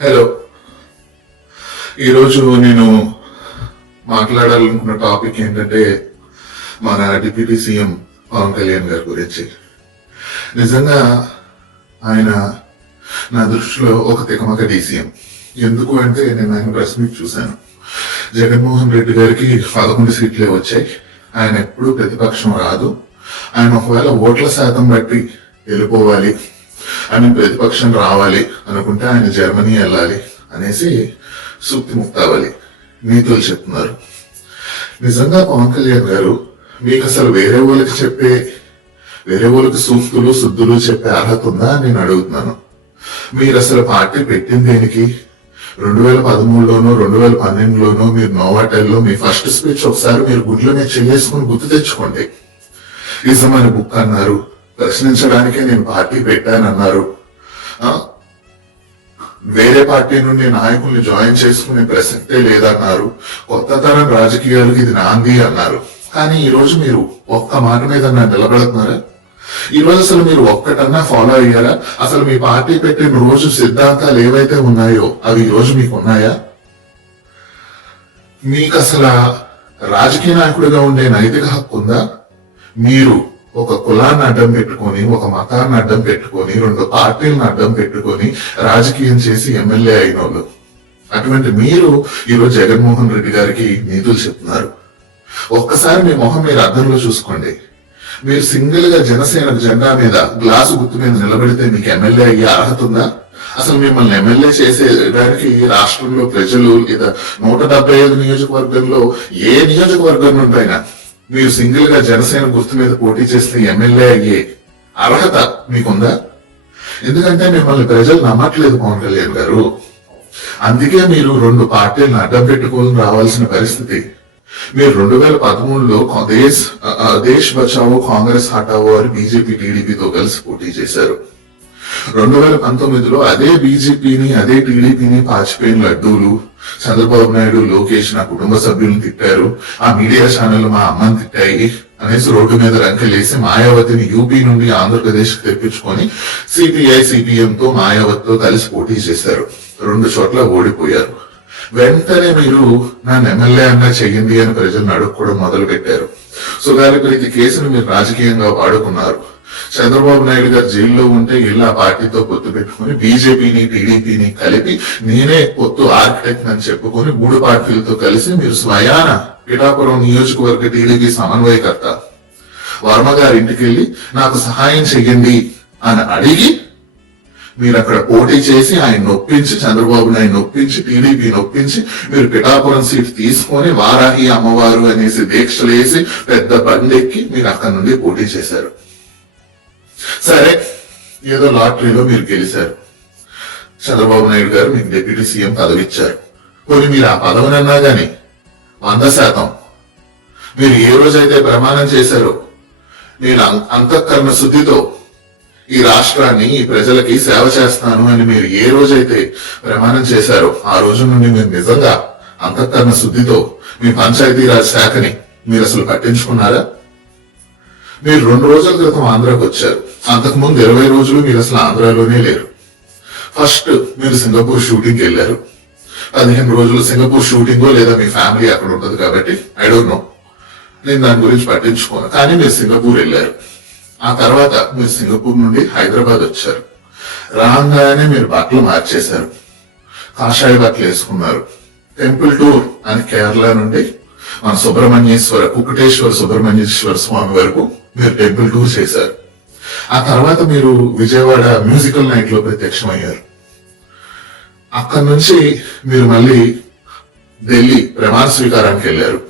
Hello. ఈరోజు నేను మాట్లాడాలనుకున్న topic ఏంటంటే మన డిప్యూటీ సీఎం పవన్ కళ్యాణ్ గారి గురించి. నిజంగా ఆయన నా దృష్టిలో ఒక తికమక డీసీఎం. ఎందుకు అంటే నేను ఆయన ప్రెస్ మీట్ చూశాను. జగన్మోహన్ రెడ్డి గారికి 11 సీట్లే వచ్చాయి. ఆయన ఎప్పుడూ ప్రతిపక్షం రాదు. ఆయన ఒకవేళ ఓట్ల శాతం బట్టి వెళ్ళిపోవాలి, ఆయన ప్రతిపక్షం రావాలి అనుకుంటే ఆయన జర్మనీ వెళ్ళాలి అనేసి సూక్తి ముక్తావాలి నీతులు చెప్తున్నారు. నిజంగా పవన్ కళ్యాణ్ గారు, మీకు అసలు వేరే వాళ్ళకి సూక్తులు శుద్ధులు చెప్పే అర్హత ఉందా అని నేను అడుగుతున్నాను. మీరు అసలు పార్టీ పెట్టింది దేనికి? 2013లోనో 2012లోనో మీరు నోవాటెల్లో మీ ఫస్ట్ స్పీచ్ ఒకసారి మీరు గుడ్ల మీద చేసుకుని గుర్తు తెచ్చుకోండి. నిజమని బుక్ అన్నారు, ప్రశ్నించడానికే నేను పార్టీ పెట్టానన్నారు, వేరే పార్టీ నుండి నాయకుల్ని జాయిన్ చేసుకునే ప్రసక్తే లేదన్నారు, కొత్త తరం రాజకీయాలకు ఇది నాంది అన్నారు. కానీ ఈ రోజు మీరు ఒక్క మాట మీద నిలబడుతున్నారా? ఈ రోజు అసలు మీరు ఒక్కటన్నా ఫాలో అయ్యారా? అసలు మీ పార్టీ పెట్టిన రోజు సిద్ధాంతాలు ఏవైతే ఉన్నాయో అవి ఈ రోజు మీకు ఉన్నాయా? మీకు అసలు రాజకీయ నాయకుడిగా ఉండే నైతిక హక్కు ఉందా? మీరు ఒక కులాన్ని అడ్డం పెట్టుకొని, ఒక మతాన్ని అడ్డం పెట్టుకొని, 2 పార్టీలను అడ్డం పెట్టుకొని రాజకీయం చేసి ఎమ్మెల్యే అయిన వాళ్ళు. అటువంటి మీరు ఈరోజు జగన్మోహన్ రెడ్డి గారికి నీతులు చెప్తున్నారు. ఒక్కసారి మీ మొహం మీరు అద్దంలో చూసుకోండి. మీరు సింగిల్ గా జనసేన జెండా మీద గ్లాసు గుర్తు మీద నిలబడితే మీకు ఎమ్మెల్యే అయ్యే అర్హత ఉందా? అసలు మిమ్మల్ని ఎమ్మెల్యే చేసేదానికి రాష్ట్రంలో ప్రజలు లేదా 175 నియోజకవర్గంలో ఏ నియోజకవర్గం నుండైనా మీరు సింగిల్ గా జనసేన గుర్తు మీద పోటీ చేస్తే ఎమ్మెల్యే అయ్యే అర్హత మీకుందా? ఎందుకంటే మిమ్మల్ని ప్రజలు నమ్మట్లేదు పవన్ కళ్యాణ్ గారు. అందుకే మీరు 2 పార్టీలను అడ్డం పెట్టుకోని రావాల్సిన పరిస్థితి. మీరు 2013లో దేశ్ బచావో కాంగ్రెస్ హటావో అని బీజేపీ టీడీపీతో కలిసి పోటీ చేశారు. 2019లో అదే బీజేపీని అదే టీడీపీని పాచిపోయిన లడ్డూలు, చంద్రబాబు నాయుడు లోకేష్ నా కుటుంబ సభ్యులను తిట్టారు, ఆ మీడియా ఛానల్ మా అమ్మని తిట్టాయి అనేసి రోడ్డు మీద రంకెలేసి మాయావతిని యూపీ నుండి ఆంధ్రప్రదేశ్ కి తెప్పించుకొని సిపిఐ సిపిఎంతో మాయావతితో కలిసి పోటీ చేశారు. 2 చోట్ల ఓడిపోయారు. వెంటనే మీరు నన్ను ఎమ్మెల్యే అన్నా చెయ్యండి అని ప్రజలను అడుక్కోవడం మొదలు పెట్టారు. సుగాలి ప్రీతి కేసును మీరు రాజకీయంగా వాడుకున్నారు. చంద్రబాబు నాయుడు గారు జైల్లో ఉంటే ఇలా పార్టీతో పొత్తు పెట్టుకుని బీజేపీని టీడీపీని కలిపి నేనే పొత్తు ఆర్కిటెక్ట్ అని చెప్పుకొని 3 పార్టీలతో కలిసి మీరు స్వయాన పిఠాపురం నియోజకవర్గ టీడీపీ సమన్వయకర్త వర్మ గారి ఇంటికి వెళ్లి నాకు సహాయం చెయ్యండి అని అడిగి మీరు అక్కడ పోటీ చేసి ఆయన నొప్పించి, చంద్రబాబు నాయుడు నొప్పించి, టీడీపీ నొప్పించి మీరు పిఠాపురం సీట్ తీసుకొని వారాహి అమ్మవారు అనేసి దీక్షలేసి పెద్ద బండెక్కి మీరు అక్కడ నుండి పోటీ చేశారు. సరే, ఏదో లాటరీలో మీరు గెలిచారు. చంద్రబాబు నాయుడు గారు మీకు డిప్యూటీ సీఎం పదవి ఇచ్చారు. కొన్ని మీరు ఆ పదవినన్నా గాని 100% మీరు ఏ రోజైతే ప్రమాణం చేశారో నేను అంతఃకరణ శుద్ధితో ఈ రాష్ట్రాన్ని ఈ ప్రజలకి సేవ చేస్తాను అని మీరు ఏ రోజైతే ప్రమాణం చేశారో ఆ రోజు నుండి మీరు నిజంగా అంతఃకరణ శుద్ధితో మీ పంచాయతీరాజ్ శాఖని మీరు అసలు పట్టించుకున్నారా? మీరు 2 రోజుల క్రితం ఆంధ్రాకి వచ్చారు. అంతకుముందు 20 రోజులు మీరు అసలు ఆంధ్రాలోనే లేరు. ఫస్ట్ మీరు సింగపూర్ షూటింగ్ వెళ్ళారు. 15 రోజులు సింగపూర్ షూటింగో లేదా మీ ఫ్యామిలీ అక్కడ ఉంటుంది కాబట్టి ఐ డోంట్ నో, నేను దాని గురించి పట్టించుకోను. కానీ మీరు సింగపూర్ వెళ్ళారు. ఆ తర్వాత మీరు సింగపూర్ నుండి హైదరాబాద్ వచ్చారు. రాగానే మీరు బట్టలు మార్చేశారు, కాషాయ బట్టలు వేసుకున్నారు. టెంపుల్ టూర్ అని కేరళ నుండి మన కుక్కటేశ్వర సుబ్రహ్మణ్యేశ్వర స్వామి వరకు మీరు టెంపుల్ టూర్ చేశారు. ఆ తర్వాత మీరు విజయవాడ మ్యూజికల్ నైట్ లో ప్రత్యక్షమయ్యారు. అక్కడి నుంచి మీరు మళ్ళీ ఢిల్లీ ప్రమాణ స్వీకారానికి వెళ్ళారు,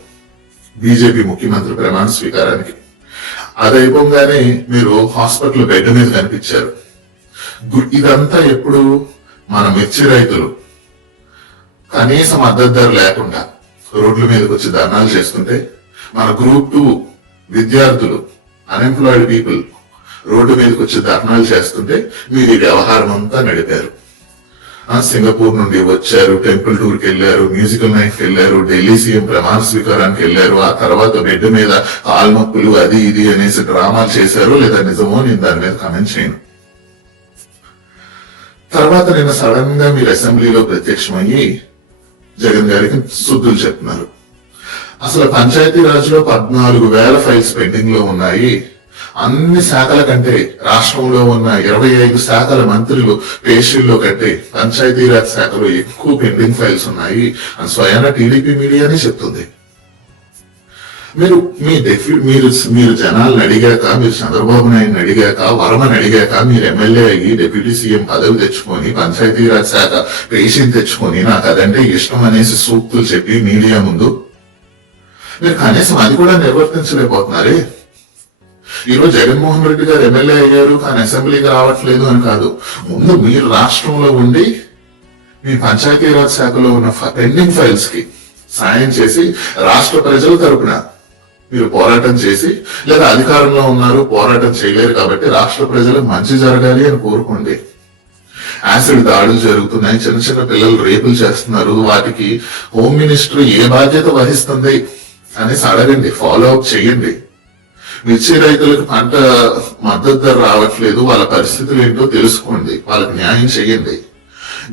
బీజేపీ ముఖ్యమంత్రి ప్రమాణ స్వీకారానికి. అది అయిపోగానే మీరు హాస్పిటల్ బెడ్ మీద కనిపించారు. ఇదంతా ఎప్పుడు మన మిర్చి రైతులు కనీసం మద్దతు ధర లేకుండా రోడ్ల మీదకి వచ్చి ధర్నాలు చేస్తుంటే, మన గ్రూప్ 2 విద్యార్థులు అన్ఎంప్లాయిడ్ పీపుల్ రోడ్డు మీదకి వచ్చి ధర్నాలు చేస్తుంటే మీరు ఈ వ్యవహారం అంతా నడిపారు. సింగపూర్ నుండి వచ్చారు, టెంపుల్ టూర్ కి వెళ్ళారు, మ్యూజికల్ నైట్ కి వెళ్ళారు, ఢిల్లీ సీఎం ప్రమాణ స్వీకారానికి వెళ్ళారు. ఆ తర్వాత బెడ్ మీద కాలు నొప్పులు అది ఇది అనేసి డ్రామాలు చేశారు. లేదా నిజమో నేను దాని మీద కమెంట్ చేయను. తర్వాత నిన్న సడన్ గా మీరు అసెంబ్లీలో ప్రత్యక్షమయ్యి జగన్ గారికి శుద్ధులు చెప్తున్నారు. అసలు పంచాయతీ రాజ్ లో 14,000 ఫైల్స్ పెండింగ్ లో ఉన్నాయి. అన్ని శాఖల కంటే రాష్ట్రంలో ఉన్న 25 శాఖల మంత్రులు పేషీల్లో కంటే పంచాయతీరాజ్ శాఖలో ఎక్కువ పెండింగ్ ఫైల్స్ ఉన్నాయి అని స్వయాన టీడీపీ మీడియానే చెప్తుంది. మీరు జనాలను అడిగాక, మీరు చంద్రబాబు నాయుడిని అడిగాక, వర్మని అడిగాక, మీరు ఎమ్మెల్యే అయ్యి డిప్యూటీ సీఎం పదవి తెచ్చుకొని పంచాయతీరాజ్ శాఖ పేషీని తెచ్చుకొని నాకు అదంటే ఇష్టం అనేసి సూక్తులు చెప్పి మీడియా ముందు మీరు కనీసం అది కూడా నిర్వర్తించలేకపోతున్నారే. ఈరోజు జగన్మోహన్ రెడ్డి గారు ఎమ్మెల్యే అయ్యారు కానీ అసెంబ్లీకి రావట్లేదు అని కాదు. ముందు మీరు రాష్ట్రంలో ఉండి మీ పంచాయతీరాజ్ శాఖలో ఉన్న పెండింగ్ ఫైల్స్ కి సాయం చేసి రాష్ట్ర ప్రజల తరపున మీరు పోరాటం చేసి, లేదా అధికారంలో ఉన్నారు పోరాటం చేయలేరు కాబట్టి రాష్ట్ర ప్రజలకు మంచి జరగాలి అని కోరుకోండి. యాసిడ్ దాడులు జరుగుతున్నాయి, చిన్న చిన్న పిల్లలు రేపులు చేస్తున్నారు, వాటికి హోమ్ మినిస్టర్ ఏ బాధ్యత వహిస్తుంది అనేసి అడగండి, ఫాలో అప్ చేయండి. మిర్చి రైతులకు పంట మద్దతు ధర రావట్లేదు, వాళ్ళ పరిస్థితులు ఏంటో తెలుసుకోండి, వాళ్ళకి న్యాయం చేయండి.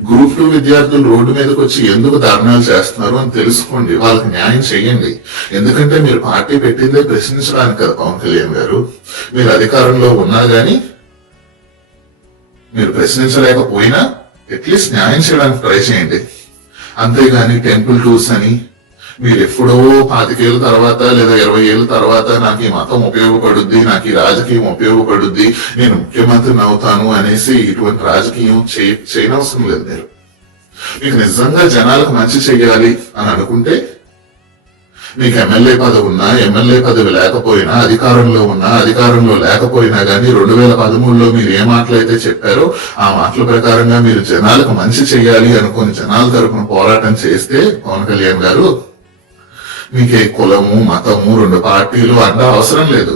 గ్రూప్ 2 విద్యార్థులు రోడ్డు మీదకి వచ్చి ఎందుకు ధర్నాలు చేస్తున్నారు అని తెలుసుకోండి, వాళ్ళకి న్యాయం చేయండి. ఎందుకంటే మీరు పార్టీ పెట్టిందే ప్రశ్నించడానికి కదా పవన్ కళ్యాణ్ గారు. మీరు అధికారంలో ఉన్నా గానీ మీరు ప్రశ్నించలేకపోయినా అట్లీస్ట్ న్యాయం చేయడానికి ట్రై చేయండి. అంతేగాని టెంపుల్ టూర్స్ అని మీరు ఎప్పుడో 25 ఏళ్ళ తర్వాత లేదా 20 ఏళ్ళ తర్వాత నాకు ఈ మతం ఉపయోగపడుద్ది, నాకు ఈ రాజకీయం ఉపయోగపడుద్ది, నేను ముఖ్యమంత్రిని అవుతాను అనేసి ఇటువంటి రాజకీయం చేయనవసరం లేదు. మీకు నిజంగా జనాలకు మంచి చెయ్యాలి అని అనుకుంటే మీకు ఎమ్మెల్యే పదవి ఉన్నా, ఎమ్మెల్యే పదవి లేకపోయినా, అధికారంలో లేకపోయినా గానీ 2013లో మీరు ఏ మాటలైతే చెప్పారో ఆ మాటల ప్రకారంగా మీరు జనాలకు మంచి చెయ్యాలి అనుకుని జనాల తరపున పోరాటం చేస్తే పవన్ కళ్యాణ్ గారు మీకే కులము, మతము, 2 పార్టీలు అంత అవసరం లేదు.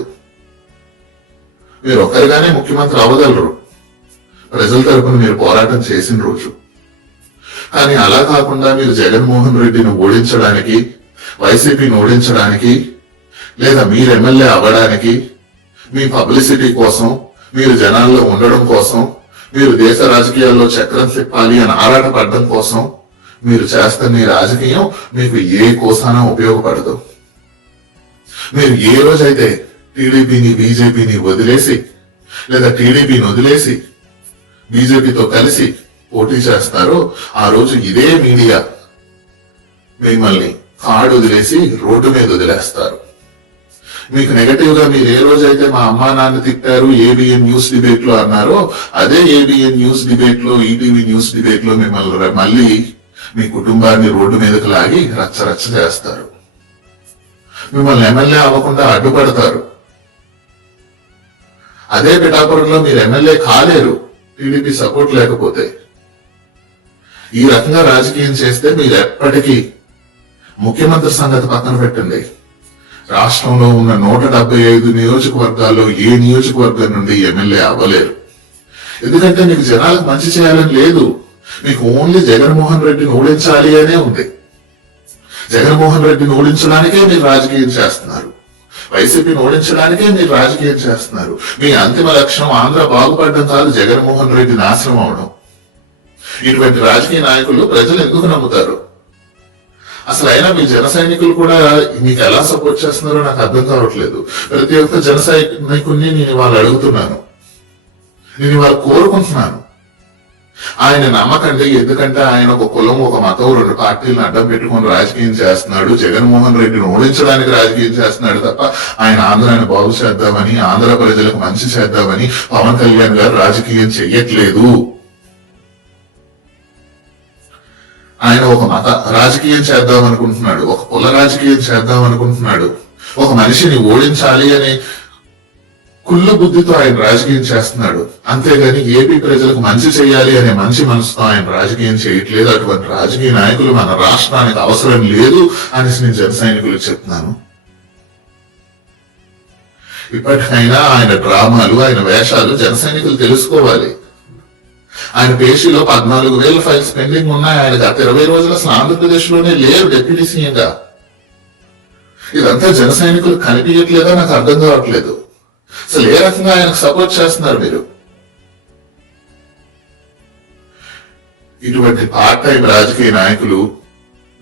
మీరు ఒక్కరిగానే ముఖ్యమంత్రి అవ్వగలరు ప్రజల తరపున మీరు పోరాటం చేసిన రోజు. కానీ అలా కాకుండా మీరు జగన్మోహన్ రెడ్డిని ఓడించడానికి, వైసీపీని ఓడించడానికి, లేదా మీరు ఎమ్మెల్యే అవ్వడానికి, మీ పబ్లిసిటీ కోసం, మీరు జనాల్లో ఉండడం కోసం, మీరు దేశ రాజకీయాల్లో చక్రం తిప్పాలి అని ఆరాటపడడం కోసం మీరు చేస్తున్న ఈ రాజకీయం మీకు ఏ కోసానా ఉపయోగపడదు. మీరు ఏ రోజైతే టీడీపీని, బీజేపీని వదిలేసి, లేదా టీడీపీని వదిలేసి బీజేపీతో కలిసి పోటీ చేస్తారో ఆ రోజు ఇదే మీడియా మిమ్మల్ని కాడు వదిలేసి రోడ్డు మీద వదిలేస్తారు. మీకు నెగటివ్ గా మీరు ఏ రోజైతే మా అమ్మా నాన్న తిట్టారు ఏబిఎన్ న్యూస్ డిబేట్ లో అన్నారో అదే ఏబిఎన్ న్యూస్ డిబేట్ లో, ఈటీవీ న్యూస్ డిబేట్ లో మిమ్మల్ని మళ్ళీ మీ కుటుంబాన్ని రోడ్డు మీదకి లాగి రచ్చరచ్చ చేస్తారు. మిమ్మల్ని ఎమ్మెల్యే అవ్వకుండా అడ్డుపడతారు. అదే పిఠాపురంలో మీరు ఎమ్మెల్యే కాలేరు టీడీపీ సపోర్ట్ లేకపోతే. ఈ రకంగా రాజకీయం చేస్తే మీరు ఎప్పటికీ ముఖ్యమంత్రి సంగతి పక్కన పెట్టండి, రాష్ట్రంలో ఉన్న 175 నియోజకవర్గాల్లో ఏ నియోజకవర్గం నుండి ఎమ్మెల్యే అవ్వలేరు. ఎందుకంటే మీకు జనాలకు మంచి చేయాలని లేదు, మీకు ఓన్లీ జగన్మోహన్ రెడ్డిని ఓడించాలి అనే ఉంది. జగన్మోహన్ రెడ్డిని ఓడించడానికే మీరు రాజకీయం చేస్తున్నారు, వైసీపీని ఓడించడానికే మీరు రాజకీయం చేస్తున్నారు. మీ అంతిమ లక్ష్యం ఆంధ్ర బాగుపడడం కాదు, జగన్మోహన్ రెడ్డి నాశనం అవడం. ఇటువంటి రాజకీయ నాయకులు ప్రజలు ఎందుకు నమ్ముతారు? అసలు అయినా మీ జన సైనికులు కూడా మీకు ఎలా సపోర్ట్ చేస్తున్నారో నాకు అర్థం కావట్లేదు. ప్రతి ఒక్క జన సైనికుల్ని నేను వాళ్ళు అడుగుతున్నాను, నేను వాళ్ళు కోరుకుంటున్నాను, ఆయన నమ్మకండి. ఎందుకంటే ఆయన ఒక కులం, ఒక మతం, 2 పార్టీలను అడ్డం పెట్టుకుని రాజకీయం చేస్తున్నాడు. జగన్మోహన్ రెడ్డిని ఓడించడానికి రాజకీయం చేస్తున్నాడు తప్ప ఆయన ఆంధ్రాన్ని బాగు చేద్దామని, ఆంధ్ర ప్రజలకు మంచి చేద్దామని పవన్ కళ్యాణ్ గారు రాజకీయం చెయ్యట్లేదు. ఆయన ఒక మత రాజకీయం చేద్దాం అనుకుంటున్నాడు, ఒక కుల రాజకీయం చేద్దాం అనుకుంటున్నాడు, ఒక మనిషిని ఓడించాలి అనే కుళ్ళు బుద్ధితో ఆయన రాజకీయం చేస్తున్నాడు. అంతేగాని ఏపీ ప్రజలకు మంచి చేయాలి అనే మంచి మనసుతో ఆయన రాజకీయం చేయట్లేదు. అటువంటి రాజకీయ నాయకులు మన రాష్ట్రానికి అవసరం లేదు అనేసి నేను జన సైనికులకు చెప్తున్నాను. ఇప్పటికైనా ఆయన డ్రామాలు, ఆయన వేషాలు జన సైనికులు తెలుసుకోవాలి. ఆయన పేషీలో 14,000 ఫైల్స్ పెండింగ్ ఉన్నాయి. ఆయన గత 20 రోజులు అసలు ఆంధ్రప్రదేశ్ లోనే లేరు డిప్యూటీ సీఎం గా. ఇదంతా జన సైనికులు కనిపించట్లేదా నాకు అర్థం కావట్లేదు. అసలు ఏ రకంగా ఆయనకు సపోర్ట్ చేస్తున్నారు మీరు? ఇటువంటి పార్ట్ టైం రాజకీయ నాయకులు,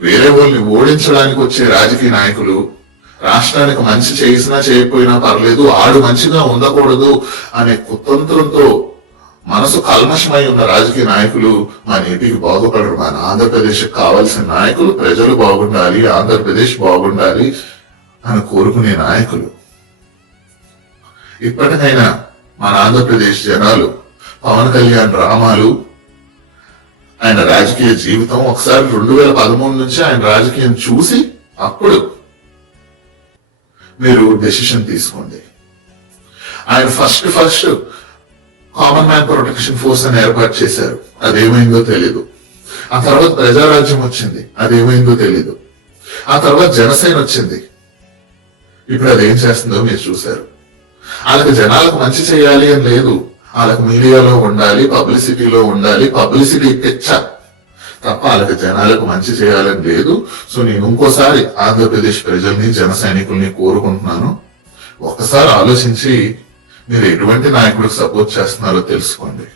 వేరే వాళ్ళని ఓడించడానికి వచ్చే రాజకీయ నాయకులు, రాష్ట్రానికి మంచి చేసినా చేయకపోయినా పర్లేదు, ఆడు మంచిగా ఉండకూడదు అనే కుతంత్రంతో మనసు కల్మషమై ఉన్న రాజకీయ నాయకులు మన ఏపీకి బాగుపడరు. మన ఆంధ్రప్రదేశ్ కావాల్సిన నాయకులు ప్రజలు బాగుండాలి, ఆంధ్రప్రదేశ్ బాగుండాలి అని కోరుకునే నాయకులు. ఇప్పటికైనా మన ఆంధ్రప్రదేశ్ జనాలు పవన్ కళ్యాణ్ డ్రామాలు, ఆయన రాజకీయ జీవితం ఒకసారి 2013 నుంచి ఆయన రాజకీయం చూసి అప్పుడు మీరు డెసిషన్ తీసుకోండి. ఆయన first common man protection force అని ఏర్పాటు చేశారు, అదేమైందో తెలీదు. ఆ తర్వాత ప్రజారాజ్యం వచ్చింది, అదేమైందో తెలీదు. ఆ తర్వాత జనసేన వచ్చింది, ఇప్పుడు అదేం చేస్తుందో మీరు చూశారు. వాళ్ళకి జనాలకు మంచి చేయాలి అని లేదు, వాళ్ళకి మీడియాలో ఉండాలి, పబ్లిసిటీలో ఉండాలి, పబ్లిసిటీ పిచ్చ తప్ప వాళ్ళకి జనాలకు మంచి చేయాలని లేదు. సో నేను ఇంకోసారి ఆంధ్రప్రదేశ్ ప్రజల్ని, జన సైనికుల్ని కోరుకుంటున్నాను, ఒక్కసారి ఆలోచించి మీరు ఎటువంటి నాయకుడికి సపోర్ట్ చేస్తున్నారో తెలుసుకోండి.